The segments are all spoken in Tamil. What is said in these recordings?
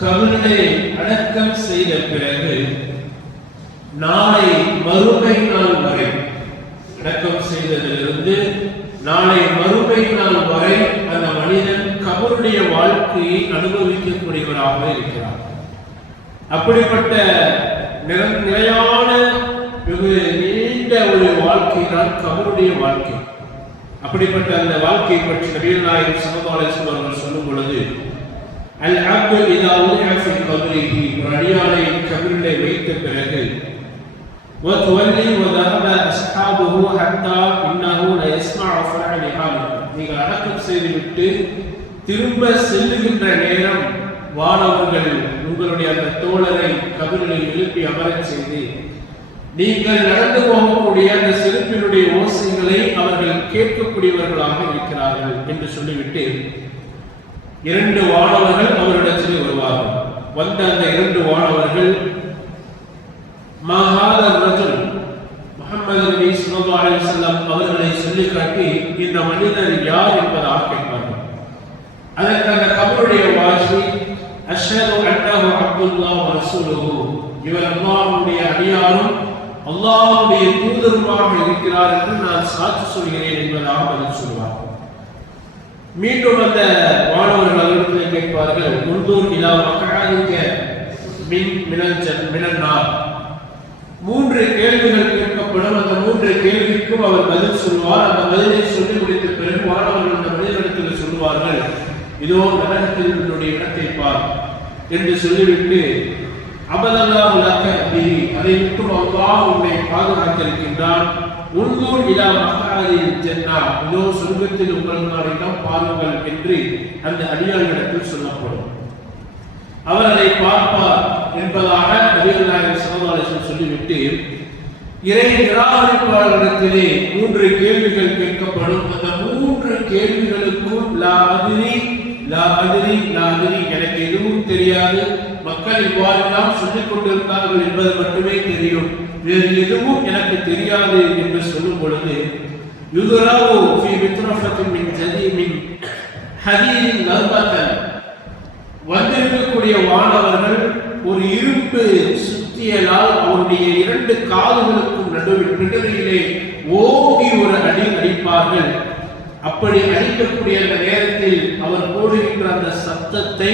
கபரிலே அடக்கம் செய்த பிறகு நாளை மறுமை நாள் வரை, அடக்கம் செய்ததிலிருந்து நாளை மறுமை நாள் வரை அந்த மனிதன் கபருடைய வாழ்க்கையை அனுபவிக்கக்கூடியவராக இருக்கிறார். அப்படிப்பட்ட நிலையான வெகு நீண்ட ஒரு வாழ்க்கை தான் கபருடைய வாழ்க்கை. அப்படிப்பட்ட அந்த வாழ்க்கை பற்றி நபிகள் நாயகம் ஸல்லல்லாஹு அலைஹி வஸல்லம் அவர்கள் சொல்லும் பொழுது, அல் அப்து இதா உலிஅ ஃபீ கப்ரிஹி, ஒரு அடியானை கபரிலே வைத்த பிறகு وتولي وذهب أصحابه حتى إنه لا يسمع فرع نهاله, நீங்கள் அடக்கம் செய்துவிட்டு திரும்ப செல்லுகின்ற நேரம் வானவர்கள் உங்களுடைய அந்த தோழரை கபரில் எழுப்பி அமரச் செய்து நீங்கள் நடந்து போகக்கூடிய அந்த செருப்பினுடைய ஓசைகளை அவர்கள் கேட்கக்கூடியவர்களாக இருக்கிறார்கள் என்று சொல்லிவிட்டு 2 வானவர்கள் அவரிடத்தில் வருவார்கள். வந்த அந்த 2 வானவர்கள் முஹம்மது நபி ஸல்லல்லாஹு அலைஹி வஸல்லம் அவர்களை சொல்லி காட்டி இந்த மனிதர் யார் என்பதாக கேட்பார்கள். அதற்கு அந்த கபருடைய வாசி அஷ்ஹது அன்னஹு அப்துல்லாஹ் வ ரசூலுஹு, இவர் அல்லாஹ்வுடைய அடியாரும் அல்லாஹ்வுடைய தூதருமாக இருக்கிறார் என்று நான் சாட்சி சொல்கிறேன் என்பதாக பதில் சொல்வார். மீண்டும் அந்த வானவர்கள் அவர்களிடத்தில் கேட்பார்கள், உன்தூர் இலா மக்ஆதிக மினல் நார், 3 கேள்விகள் கேட்கப்படும். அந்த 3 கேள்விக்கும் அவர் பதில் சொல்வார். அந்த பதிலை சொல்லி முடித்த பிறகு வானவர்கள் அந்த மனிதனிடத்தில் சொல்வார்கள், இதோ நரகத்தில் உன்னுடைய இடத்தை பார் என்று சொல்லிவிட்டு, அபதல்லாஹு லக பிஹி, அதை விட்டு அல்லாஹ் உன்னை பாதுகாத்திருக்கின்றான். உன்தூர் இலா மக்ஆதில் ஜன்னah, இதோ சொர்க்கத்தில் உங்களுக்கான இடம் பாருங்கள் என்று அந்த அடியாரிடத்தில் சொல்லப்படும். அவர் அதை பார்ப்பார் என்பதாக நபிகள் நாயகம் ஸல்லல்லாஹு அலைஹி வஸல்லம் சொல்லிவிட்டு, இறை நிராகரிப்பாளரிடத்திலே 3 கேள்விகள் கேட்கப்படும். அந்த 3 கேள்விகளுக்கும் லா அதிரி லா அதிரி லா அதிரி, எனக்கு எதுவும் தெரியாது, மக்கள் இவ்வாறெல்லாம் சொல்லிக் கொண்டிருந்தார்கள் என்பது மட்டுமே தெரியும், வேறு எதுவும் எனக்கு தெரியாது என்று சொல்லும் பொழுது, யுதுராவு ஃபீ மித்ரஃபத்தின் மின் ஜதீமின் ஹதீரின் நர்பத்தன், வந்திருக்கக்கூடிய வானவர்கள் ஒரு இரும்பு சுத்தியலால் அவருடைய 2 காதுகளுக்கும் நடுவில் பிடரியிலே ஓங்கி ஒரு அடி அடிப்பார்கள். அப்படி அடிக்கக்கூடிய அந்த நேரத்தில் அவர் போடுகின்ற அந்த சத்தத்தை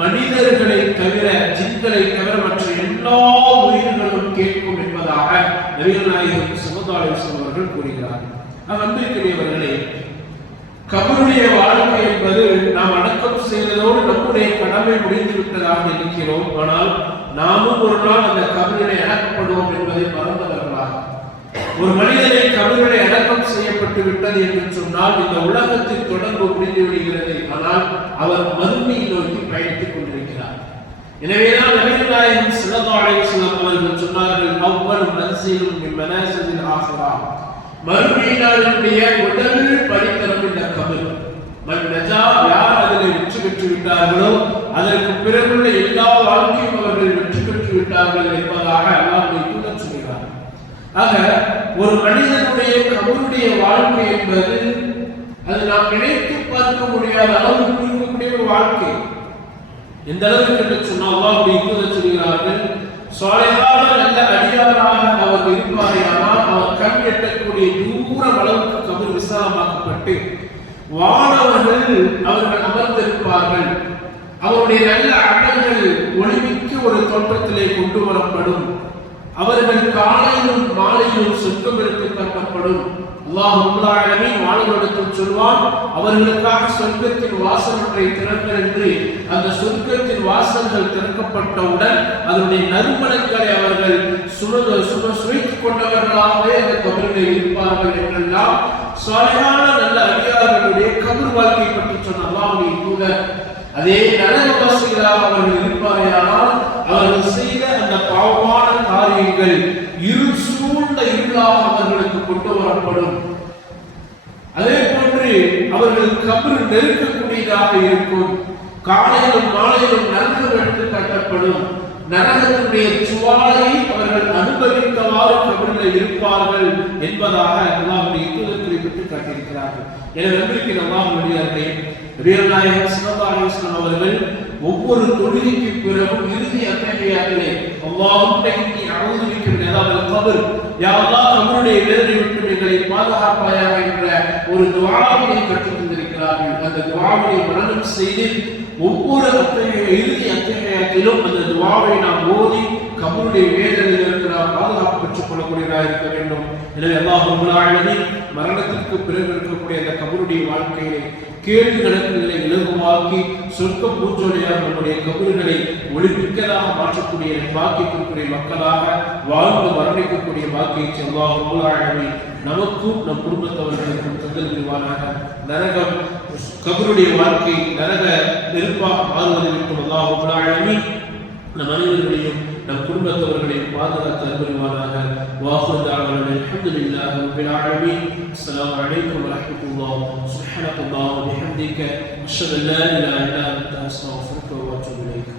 மனிதர்களை தவிர, ஜின்களை தவிர மற்ற எல்லா உயிர்களும் கேட்கும் என்பதாக நபிகள் நாயகம் ஸல்லல்லாஹு அலைஹி வஸல்லம் அவர்கள் கூறுகிறார்கள். அன்பிற்குரியவர்களே, கபருடைய வாழ்க்கை என்பது நாம் அடக்கம் செய்வதோடு நம்முடைய கடமை முடிந்து விட்டதாக இருக்கிறோம். ஆனால் நாமும் ஒரு நாள் அந்த கபரிலே அடக்கப்படுவோம் என்பதை மறந்தவர்களாக, ஒரு மனிதனை கபரிலே அடக்கம் செய்யப்பட்டு விட்டது என்று சொன்னால் இந்த உலகத்தின் தொடர்பு முடிந்து விடுகிறது. ஆனால் அவர் மறுமையை நோக்கி பயணித்துக் கொண்டிருக்கிறார். எனவேதான் நபிகள் நாயகம் ஸல்லல்லாஹு அலைஹி வஸல்லம் அவர்கள் சொன்னார்கள், அவ்வல் மன்சிலும் மின் மனாசிலில் ஆகிரா, மறுமையினுடைய முதல் படித்தரம் இந்த கபர். மன்னஜா, யார் அதில் வெற்றி பெற்று விட்டார்களோ அதற்கு பிறகுள்ள எல்லா வாழ்க்கையும் அவர்கள் வெற்றி பெற்று விட்டார்கள் என்பதாக அல்லாஹ்வுடைய தூதர் சொல்கிறார். ஆக ஒரு மனிதனுடைய கபருடைய வாழ்க்கை என்பது அது நாம் நினைத்து பார்க்க முடியாத அளவுக்கு இருக்கக்கூடிய ஒரு வாழ்க்கை. எந்த அளவுக்கு என்று சொன்னால் அல்லாஹ்வுடைய தூதர் சொல்கிறார்கள், சாலிஹான நல்ல அடியாராக அவர் இருப்பாரையானால் அவர் கண் எட்டக்கூடிய தூரம் அளவுக்கு கபர் விசாலமாக்கப்பட்டு வானவர்கள் அவர்கள் அமர்ந்திருப்பார்கள். அவருடைய நல்ல அடங்கள் ஒளிமிக்க ஒரு தோற்றத்திலே கொண்டு வரப்படும். அவர்கள் காலையிலும் மாலையிலும் சொர்க்கத்திற்கு கட்டப்படும். அல்லாஹ் ரப்பல் ஆலமீன் வானவர்களிடத்தில் சொல்வான், அவர்களுக்காக சொர்க்கத்தின் வாசல் ஒன்றை திறங்கள் என்று. அந்த சொர்க்கத்தின் வாசல்கள் திறக்கப்பட்டவுடன் அதனுடைய நறுமணங்களை அவர்கள் சுவைத்துக் கொண்டவர்களாகவே அந்த கபரிலே இருப்பார்கள் என்றெல்லாம் சாலிஹான நல்ல அடியார்களுடைய கபர் வாழ்க்கை பற்றி சொன்ன அல்லாஹ்வுடைய தூதர், அதே நரகவாசிகளாக அவர்கள் இருப்பாரையானால் அவர்கள் செய்த அந்த பாவமான காரியங்கள் இருள் சூழ்ந்த இருளாக அவர்களுக்கு கொண்டு வரப்படும். அதே போன்று அவர்கள் கபர் நெருக்கக்கூடியதாக இருக்கும். காலையிலும் மாலையிலும் நரகம் எடுத்து கட்டப்படும். நரகத்தினுடைய சுவாலை அவர்கள் அனுபவித்தவாறு கபரில் இருப்பார்கள் என்பதாக அல்லாஹ்வுடைய தூதர் குறிப்பிட்டு காட்டியிருக்கிறார்கள். எனவே அன்பிற்குரிய அல்லாஹ்வுடைய நபிகள் நாயகம் ஸல்லல்லாஹு அலைஹி வஸல்லம் அவர்கள் ஒவ்வொரு தொழுகைக்கு பிறகும் இறுதி அத்தஹியாத்திலே அல்லாஹும்ம இன்னி அஊது பிக்க மின் அஸாபில் கப்ர், யா அல்லாஹ் கபருடைய வேதனை விட்டு எங்களை பாதுகாப்பாயாக என்ற ஒரு துஆவை கற்றுத் தந்திருக்கிறார்கள். அந்த துஆவை மனனம் செய்து ஒவ்வொரு இறுதி அத்தஹியாத்திலும் அந்த துஆவை நாம் ஓதி கபருடைய வேதனையிலிருந்து நாம் பாதுகாப்பு பெற்றுக் கொள்ளக்கூடியதாக இருக்க வேண்டும். எனவே அல்லாஹ் ரப்பல் ஆலமீன் மரணத்திற்கு பிறகு இருக்கக்கூடிய அந்த கபருடைய வாழ்க்கையிலே கேள்வி கணக்குகளை இலகுவாக்கி சொர்க்க பூஞ்சோலையாக நம்முடைய கபறுகளை ஒளிமிக்கதாக மாற்றக்கூடிய பாக்கியத்திற்குரிய மக்களாக வாழ்ந்து மரணிக்கக்கூடிய பாக்கியத்தை அல்லாஹ் ரப்பல் ஆலமீன் நமக்கும் நம் குடும்பத்தவர்களுக்கும் தந்தல் புரிவானாக. நரகம் கபருடைய வாழ்க்கை நரக நெருப்பாக மாறுவதற்கும் அல்லாஹ் ரப்பல் ஆலமீன் நம் அனைவர்களையும் நம் குடும்பத்தவர்களையும் பாதுகாத்து அருள்வானாக. வாஹிரு தஅவானா அல்ஹம்துலில்லாஹி ரப்பில் ஆலமீன். அஸ்ஸலாமு அலைக்கும் வரஹ்மத்துல்லாஹி சுப்ஹானல்லாஹி வ பிஹம்திக அஷ்ஹது அல்லா இலாஹா இல்லா அன்த அஸ்தக்ஃபிருக வ அத்தூபு இலைக்.